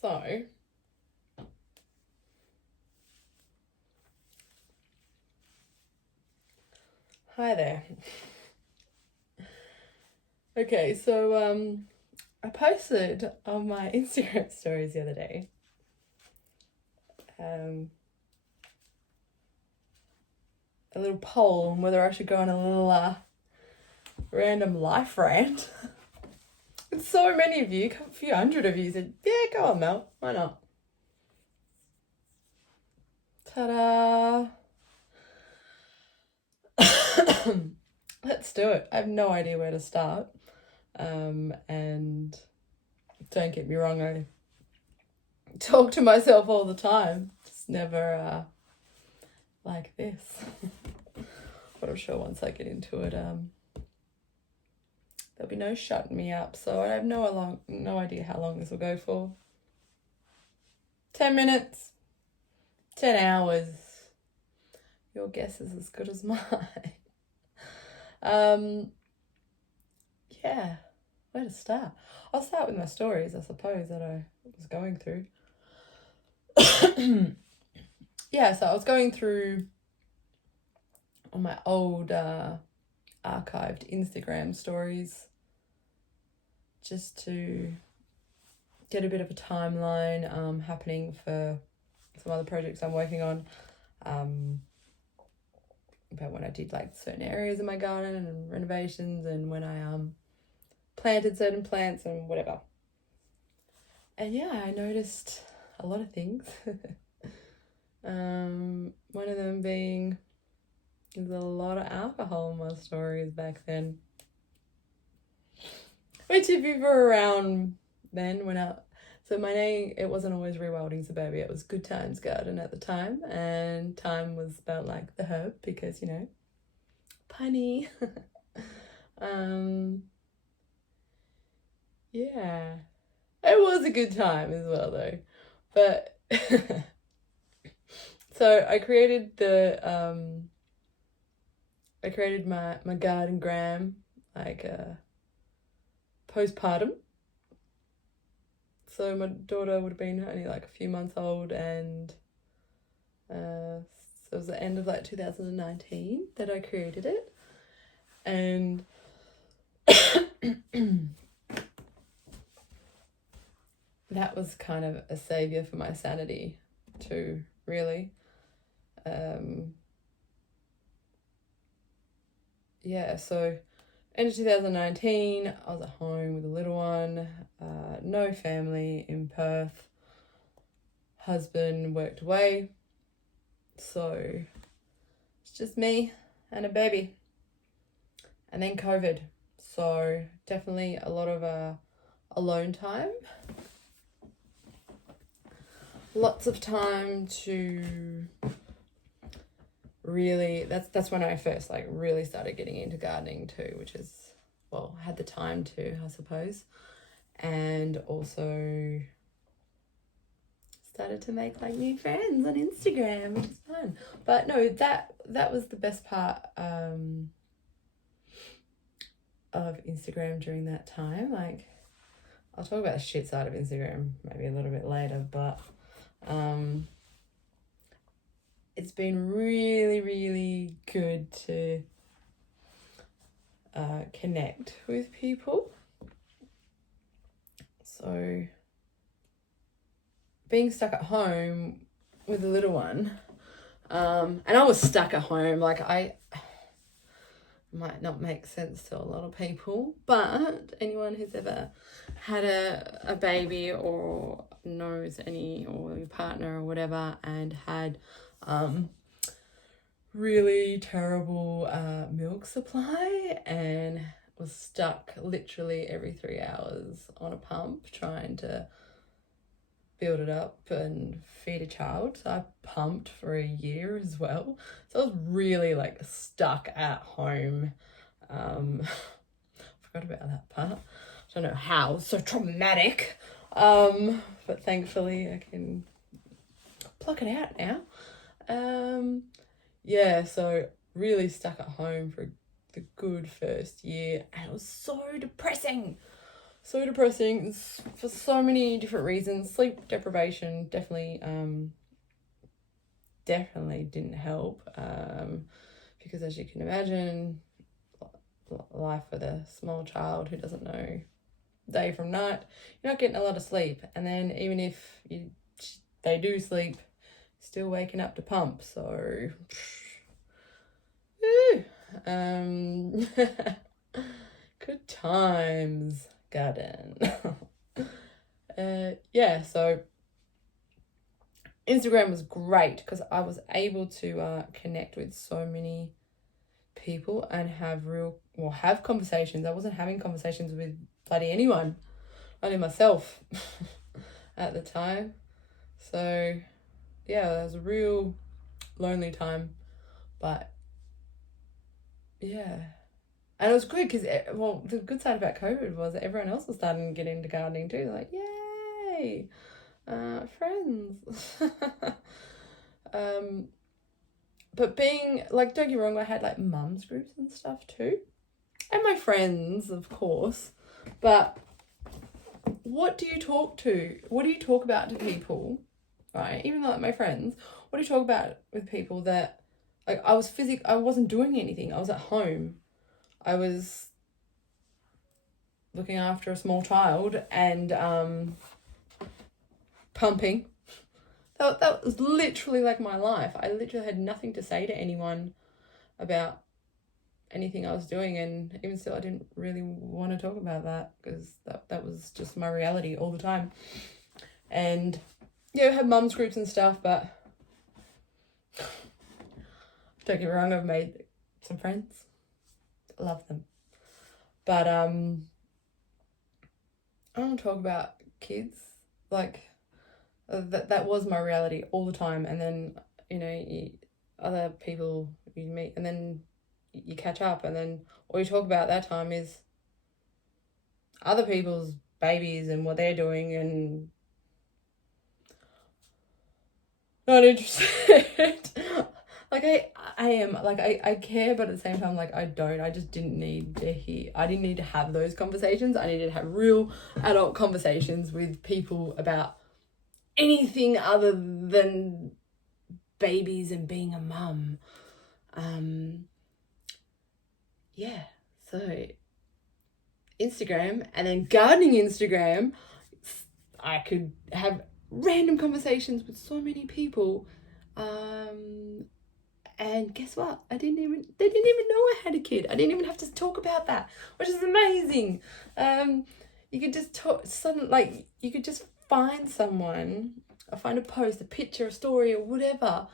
So, hi there. Okay, so I posted on my Instagram stories the other day a little poll on whether I should go on a little random life rant. And so many of you, a few hundred of you said, yeah, go on, Mel, why not? Ta-da! Let's do it. I have no idea where to start. And don't get me wrong, I talk to myself all the time. Just never like this. But I'm sure once I get into it, there'll be no shutting me up. So I have no idea how long this will go for. 10 minutes, 10 hours. Your guess is as good as mine. Yeah, where to start? I'll start with my stories, I suppose, that I was going through. Yeah, so I was going through on my old archived Instagram stories just to get a bit of a timeline happening for some other projects I'm working on, about when I did like certain areas of my garden and renovations, and when I planted certain plants and whatever. And yeah, I noticed a lot of things. One of them being there's a lot of alcohol in my stories back then. Which if you were around then, so my name, it wasn't always Rewilding Suburbia, it was Good Times Garden at the time, and time was spelled like the herb because, you know, punny. Yeah, it was a good time as well though, but so I created my garden gram like postpartum. So my daughter would have been only like a few months old, and so it was the end of like 2019 that I created it. And that was kind of a savior for my sanity too, really. Yeah, so end of 2019, I was at home with a little one, no family in Perth, husband worked away, so it's just me and a baby. And then COVID, so definitely a lot of alone time. Lots of time to really, that's when I first like really started getting into gardening too, which is, well, had the time to, I suppose, and also started to make like new friends on Instagram, which is fun. But no, that was the best part of Instagram during that time. Like, I'll talk about the shit side of Instagram maybe a little bit later, but it's been really, really good to connect with people. So being stuck at home with a little one, and I was stuck at home, like I might not make sense to a lot of people, but anyone who's ever had a baby or knows any, or your partner or whatever, and had really terrible milk supply and was stuck literally every 3 hours on a pump trying to build it up and feed a child. So I pumped for a year as well. So I was really like stuck at home. Forgot about that part. I don't know how, it's so traumatic. But thankfully I can pluck it out now. Yeah, so really stuck at home for the good first year, and it was so depressing. so depressing for so many different reasons. Sleep deprivation definitely didn't help, because as you can imagine, life with a small child who doesn't know day from night, you're not getting a lot of sleep, and then even if they do sleep, still waking up to pump. So good times, garden. So Instagram was great because I was able to connect with so many people and have conversations. I wasn't having conversations with bloody anyone, only myself at the time. So yeah, it was a real lonely time, but yeah. And it was good because, the good side about COVID was that everyone else was starting to get into gardening too. Like, yay, friends. But being, like, don't get me wrong, I had, like, mums groups and stuff too. And my friends, of course. But what do you talk about to people, right? Even though, like, my friends, what do you talk about with people that, like, I wasn't doing anything. I was at home. I was looking after a small child and pumping. That was literally like my life. I literally had nothing to say to anyone about anything I was doing, and even still I didn't really want to talk about that because that was just my reality all the time. And yeah, I had mums groups and stuff, but don't get me wrong, I've made some friends. Love them. But I don't talk about kids. Like, that was my reality all the time. And then, other people you meet, and then you catch up, and then all you talk about that time is other people's babies and what they're doing, and not interested. Like, I am, like, I care, but at the same time, like, I just didn't need to have those conversations. I needed to have real adult conversations with people about anything other than babies and being a mum. So Instagram, and then gardening Instagram, I could have random conversations with so many people, and guess what? They didn't even know I had a kid. I didn't even have to talk about that, which is amazing. You could just you could just find someone, or find a post, a picture, a story, or whatever,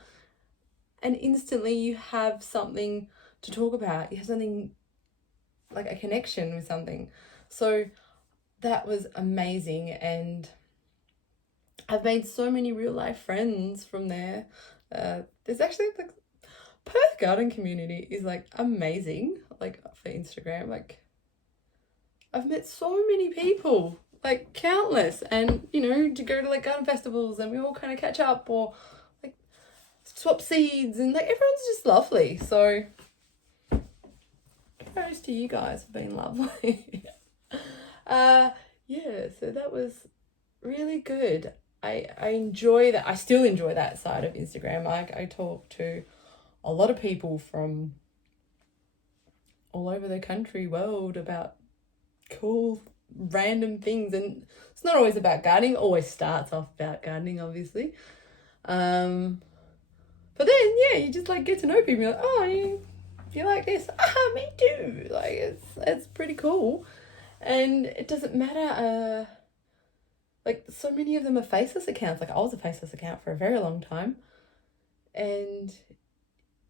and instantly you have something to talk about. You have something, like a connection with something. So that was amazing, and I've made so many real life friends from there. There's actually, like, Perth garden community is, like, amazing, like, for Instagram. Like, I've met so many people, like, countless, and to go to, like, garden festivals, and we all kind of catch up, or, like, swap seeds, and, like, everyone's just lovely. So kudos to you guys for being lovely. So that was really good. I enjoy that. I still enjoy that side of Instagram. I talk to a lot of people from all over the country, world, about cool random things, and it's not always about gardening. It always starts off about gardening, obviously. But then you just, like, get to know people. You're like, oh, you like this? Me too. Like, it's pretty cool. And it doesn't matter, like, so many of them are faceless accounts. Like, I was a faceless account for a very long time. And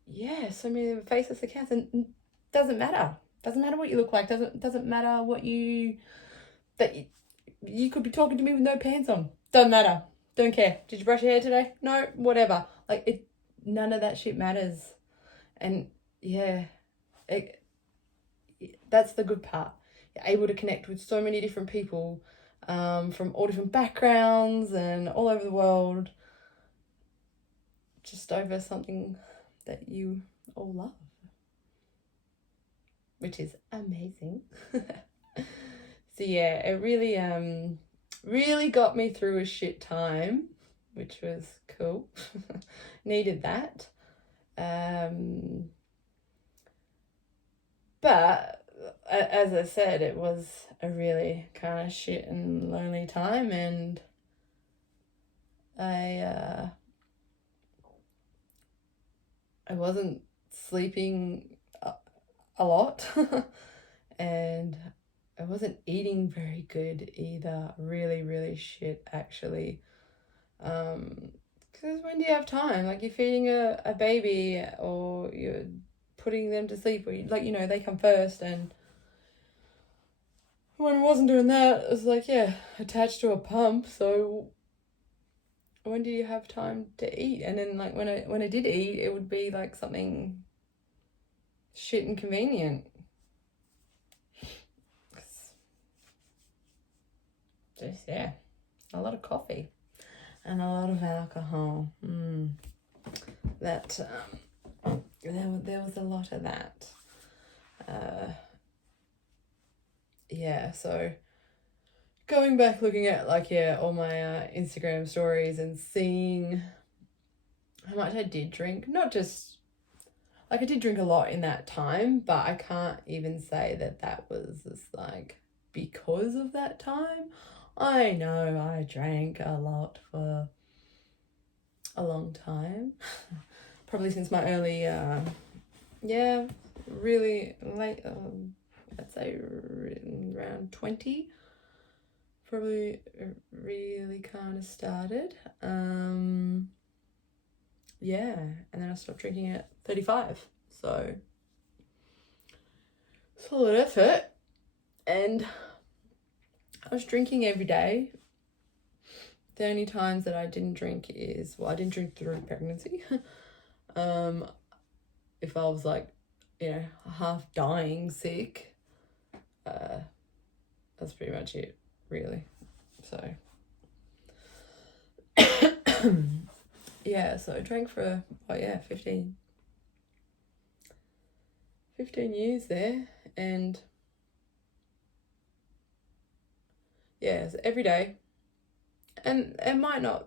yeah, so many of them are faceless accounts, and it doesn't matter. Doesn't matter what you look like. Doesn't matter what you could be talking to me with no pants on. Doesn't matter. Don't care. Did you brush your hair today? No, whatever. Like, none of that shit matters. And yeah, that's the good part. You're able to connect with so many different people, from all different backgrounds and all over the world, just over something that you all love, which is amazing. So yeah, it really really got me through a shit time, which was cool. Needed that. But as I said, it was a really kind of shit and lonely time, and I wasn't sleeping a lot, and I wasn't eating very good either. Really, really shit, actually. Because when do you have time? Like, you're feeding a baby, or you're putting them to sleep, or they come first. And when I wasn't doing that, it was like, yeah, attached to a pump. So when do you have time to eat? And then, like, when I did eat, it would be like something shit and convenient. Just, yeah, a lot of coffee and a lot of alcohol. That there was a lot of that. Yeah, so going back, looking at all my Instagram stories and seeing how much I did drink. Not just I did drink a lot in that time, but I can't even say that was just like because of that time. I know I drank a lot for a long time. Probably since my early, really late, I'd say around 20. Probably really kind of started. Yeah, and then I stopped drinking at 35. So, solid effort. And I was drinking every day. The only times that I didn't drink I didn't drink through pregnancy. If I was half dying sick, that's pretty much it, really. So, yeah, so I drank for, 15 years there. And yeah, so every day. And it might not,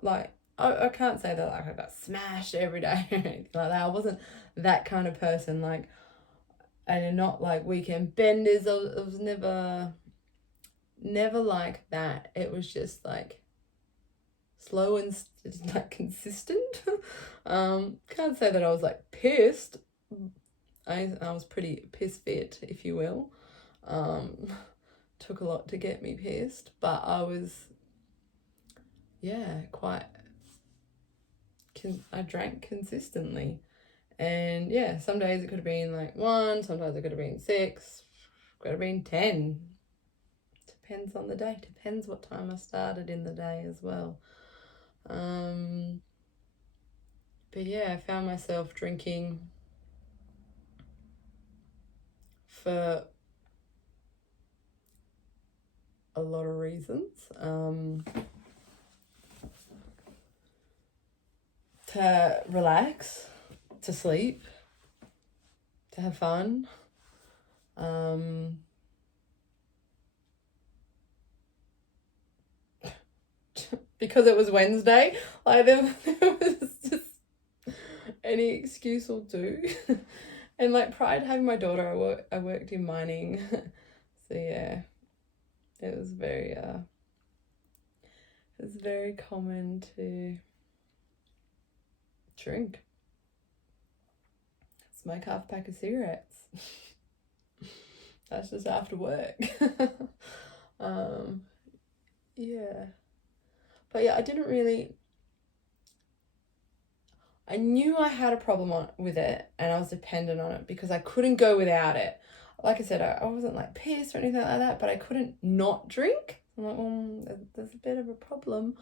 I can't say that I got smashed every day or anything like that. I wasn't that kind of person. And not weekend benders. I was never like that. It was just slow and consistent. Can't say that I was pissed. I was pretty piss fit, if you will. Took a lot to get me pissed, but I was, quite. I drank consistently, and some days it could have been 1, sometimes it could have been 6, could have been 10. Depends on the day. Depends what time I started in the day as well. But yeah, I found myself drinking for a lot of reasons. To relax, to sleep, to have fun. Because it was Wednesday, there was just any excuse will do. And prior to having my daughter, I worked in mining. So yeah, it was very common to drink, smoke half a pack of cigarettes. That's just after work. Yeah. But yeah, I knew I had a problem with it, and I was dependent on it because I couldn't go without it. Like I said, I wasn't pissed or anything like that, but I couldn't not drink. I'm like, there's a bit of a problem,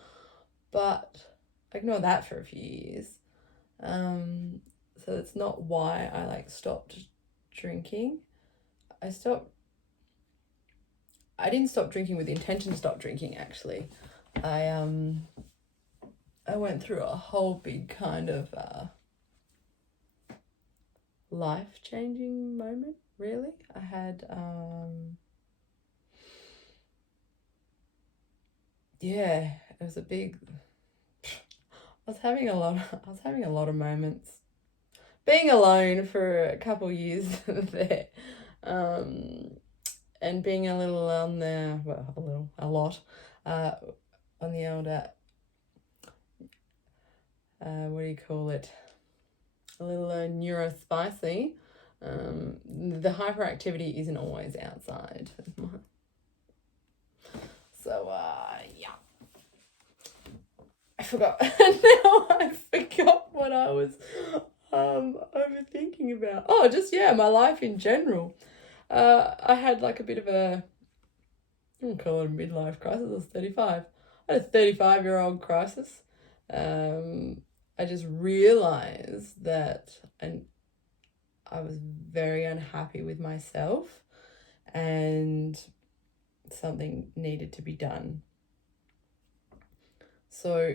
but I ignored that for a few years. So it's not why I stopped drinking. I didn't stop drinking with the intention to stop drinking, actually. I went through a whole big kind of life-changing moment, really. I had yeah, it was a big, I was having a lot of moments being alone for a couple years there, and being a little on the, well, a lot, on the old, what do you call it? A little neurospicy. The hyperactivity isn't always outside. So, yeah. I forgot. Now I forgot what I was overthinking about. Oh, just, yeah, my life in general. I had like a bit of a, I wouldn't call it a midlife crisis. I was 35. I had a 35-year-old crisis. I just realised that, and I was very unhappy with myself, and something needed to be done. So,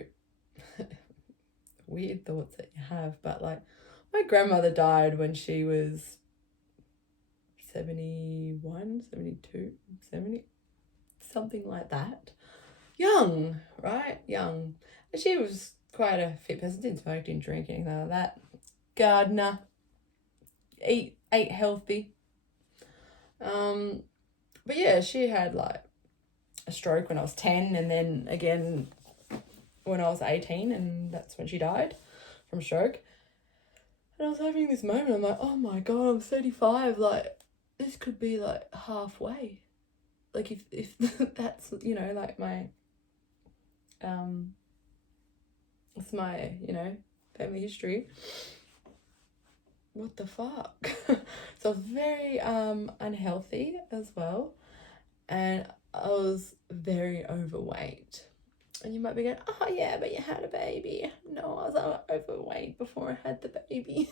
weird thoughts that you have, but like, my grandmother died when she was 71, 72, 70, something like that. Young, right? Young. And she was quite a fit person, didn't smoke, didn't drink, anything like that. Gardener. Ate healthy. But yeah, she had like a stroke when I was 10, and then again when I was 18, and that's when she died from stroke. And I was having this moment, I'm like, oh my God, I'm 35, like, this could be like halfway. Like if that's, you know, like my, it's my, you know, family history. What the fuck? So I was very unhealthy as well, and I was very overweight. And you might be going, oh yeah, but you had a baby. No, I was overweight before I had the baby.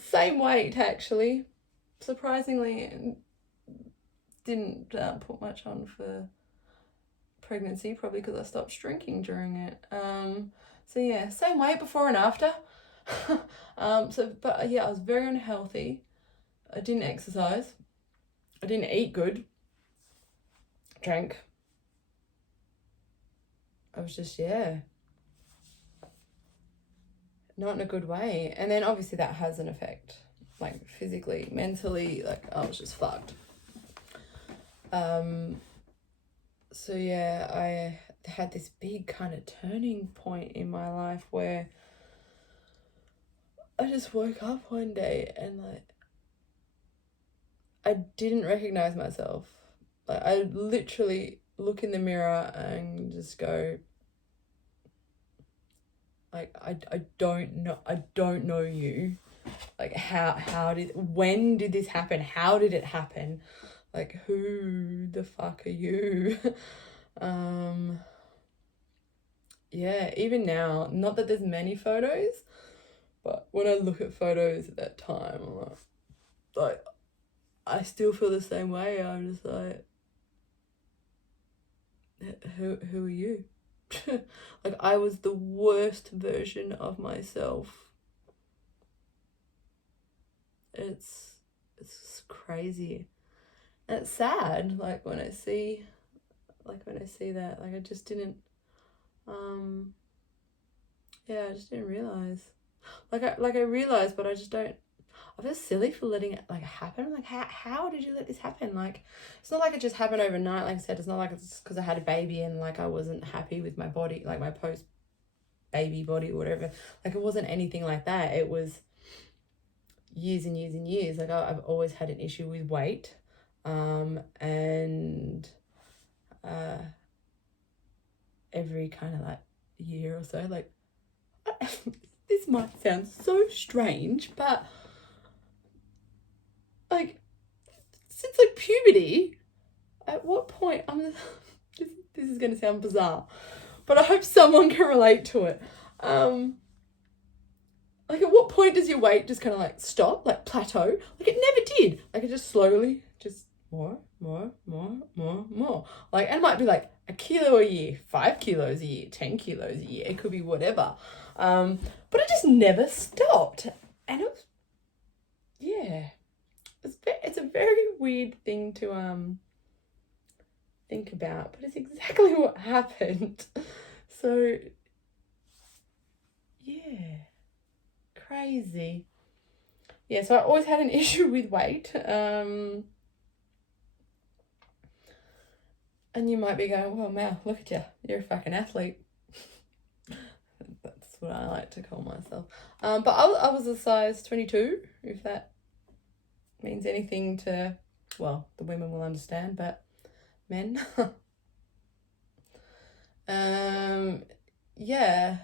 Same weight actually. Surprisingly, didn't put much on for pregnancy, probably because I stopped drinking during it. So yeah, same weight before and after. But yeah, I was very unhealthy. I didn't exercise. I didn't eat good. Drank. I was just, yeah, not in a good way. And then obviously that has an effect, like physically, mentally, like I was just fucked. So yeah, I had this big kind of turning point in my life where I just woke up one day and like I didn't recognize myself. Like I literally look in the mirror and just go, like, I don't know you. Like when did this happen? How did it happen? Like, who the fuck are you? Yeah, even now, not that there's many photos, but when I look at photos at that time, I'm like I still feel the same way. I'm just like, who are you? Like, I was the worst version of myself. It's crazy. And it's sad, like when I see that, like I just didn't, yeah, I just didn't realize. I realized, but I just don't. I feel silly for letting it like happen. Like, how did you let this happen? Like, it's not like it just happened overnight. Like I said, it's not like it's because I had a baby and like I wasn't happy with my body, like my post baby body or whatever. Like, it wasn't anything like that. It was years and years and years. Like I've always had an issue with weight, and every kind of like year or so, like this might sound so strange, but like since like puberty, at what point this is going to sound bizarre, but I hope someone can relate to it. Like at what point does your weight just kind of like stop, like plateau? Like it never did. Like it just slowly, just more. Like, and it might be like a kilo a year, 5 kilos a year, 10 kilos a year. It could be whatever. But it just never stopped. And it was, yeah, it's a very weird thing to think about, but it's exactly what happened. So, yeah, crazy. Yeah, so I always had an issue with weight. And you might be going, well, Mel, look at you. You're a fucking athlete. That's what I like to call myself. But I was a size 22, if that means anything to, well, the women will understand, but men. Yeah.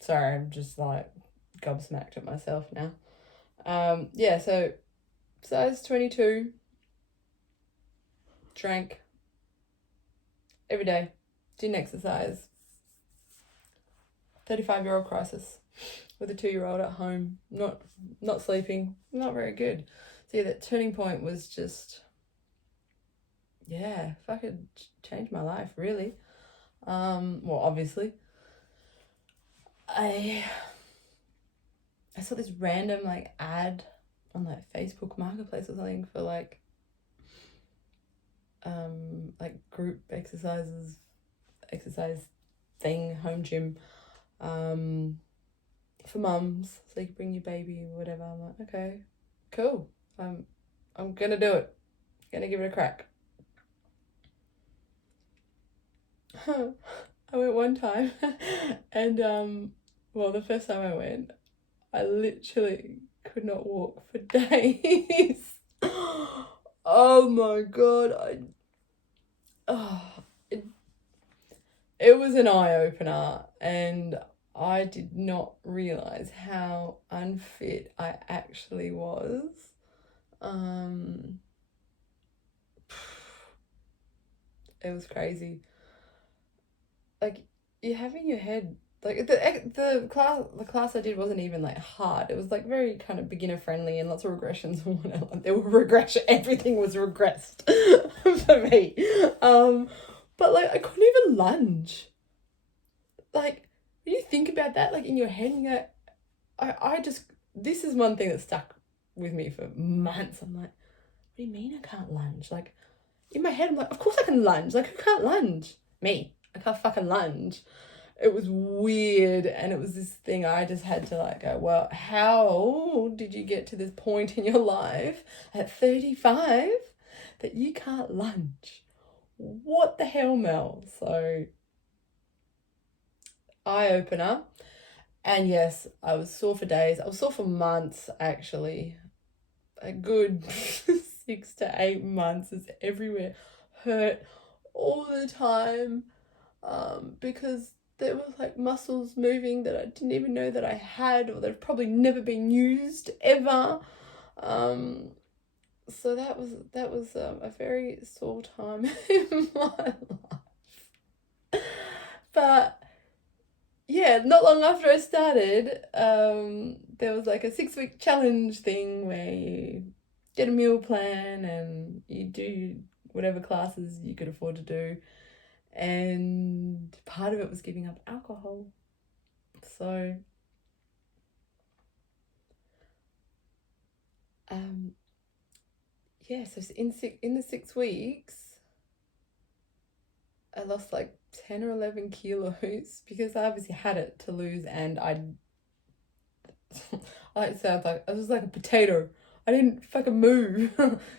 Sorry, I'm just like gobsmacked at myself now. Yeah, so size 22, drank every day, didn't exercise. 35-year-old crisis with a 2-year-old at home, not sleeping, not very good. So yeah, that turning point was just, yeah, fucking changed my life, really. Well, obviously, I saw this random like ad on like Facebook Marketplace or something for like group exercise thing, home gym, for mums, so you can bring your baby or whatever. I'm like, okay, cool. I'm gonna do it. Gonna give it a crack. I went one time, and well, the first time I went, I literally could not walk for days. Oh my god, it was an eye-opener, and I did not realise how unfit I actually was. It was crazy. Like, you have in your head, like the class I did wasn't even like hard. It was like very kind of beginner friendly and lots of regressions and whatever. There were regression. Everything was regressed for me. But like I couldn't even lunge. Like, when you think about that, like in your head, you go, I just, this is one thing that stuck with me for months. I'm like, what do you mean I can't lunge? Like, in my head, I'm like, of course I can lunge. Like, who can't lunge? Me. I can't fucking lunge. It was weird, and it was this thing I just had to like go, well, how did you get to this point in your life at 35 that you can't lunge? What the hell, Mel? So, eye-opener. And yes, I was sore for days. I was sore for months, actually. A good 6 to 8 months. It's everywhere. Hurt all the time. Because there were like muscles moving that I didn't even know that I had, or they've probably never been used ever. So that was a very sore time in my life. But yeah, not long after I started, there was like a 6-week challenge thing where you get a meal plan and you do whatever classes you could afford to do. And part of it was giving up alcohol. So, yeah, so in the 6 weeks, I lost like 10 or 11 kilos because I obviously had it to lose, and I sound like I was like a potato. I didn't fucking move.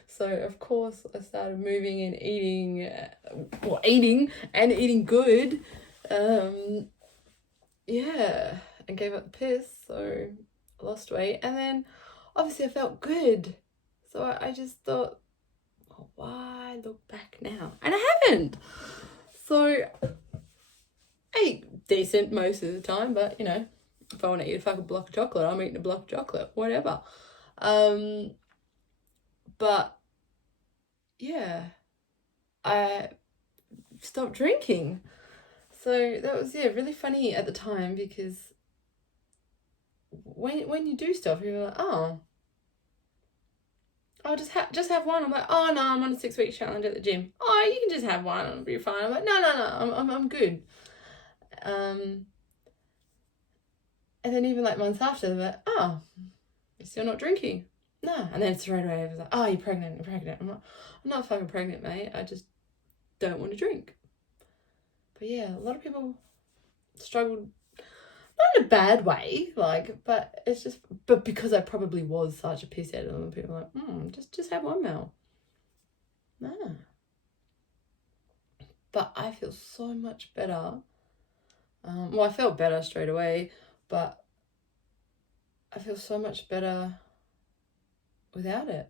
So of course I started moving and eating good. Yeah, and gave up the piss, so I lost weight, and then obviously I felt good. So I just thought, well, why look back now? And I haven't. So I eat decent most of the time, but you know, if I want to eat a fucking block of chocolate, I'm eating a block of chocolate, whatever. But yeah, I stopped drinking. So that was, yeah, really funny at the time, because when you do stuff, you're like, oh, I'll just have one. I'm like, oh no, I'm on a 6-week challenge at the gym. Oh, you can just have one, it'll be fine. I'm like, no, I'm good. And then even like months after, they're like, oh, you're still not drinking. nah. And then straight away it was like, oh, you're pregnant, I'm not fucking pregnant, mate. I just don't want to drink. But yeah, a lot of people struggled, not in a bad way, like, but it's just, but because I probably was such a pisshead, and people are like, just have one meal. Nah. But I feel so much better. Well, I felt better straight away, but I feel so much better without it.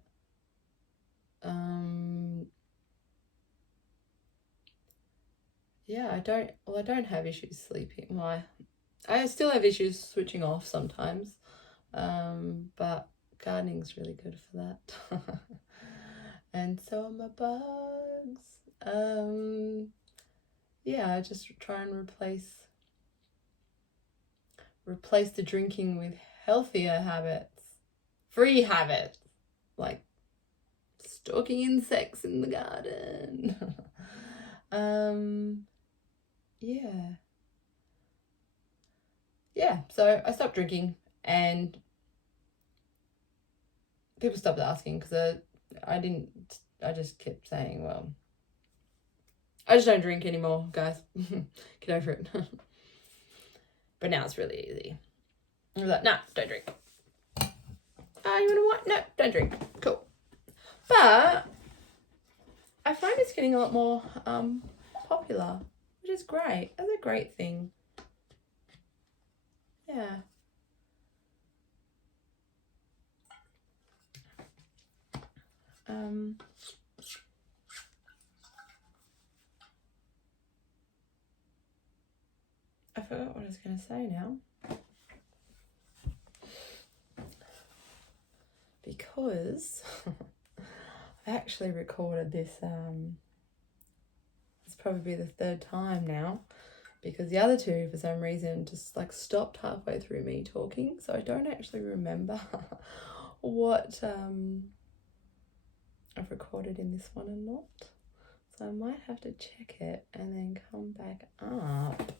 Yeah, I don't have issues sleeping. Well, I still have issues switching off sometimes, but gardening's really good for that. And so are my bugs. Yeah, I just try and replace the drinking with healthier habits, free habits, like stalking insects in the garden. Yeah, so I stopped drinking, and people stopped asking because I just kept saying, well, I just don't drink anymore, guys. Get over it. But now it's really easy. I was like, nah, don't drink. Oh, you want to what? No, don't drink. Cool. But I find it's getting a lot more popular, which is great. That's a great thing. Yeah. I forgot what I was going to say now. Because I actually recorded this, it's probably the third time now, because the other two, for some reason, just like stopped halfway through me talking, so I don't actually remember what I've recorded in this one or not. So I might have to check it and then come back up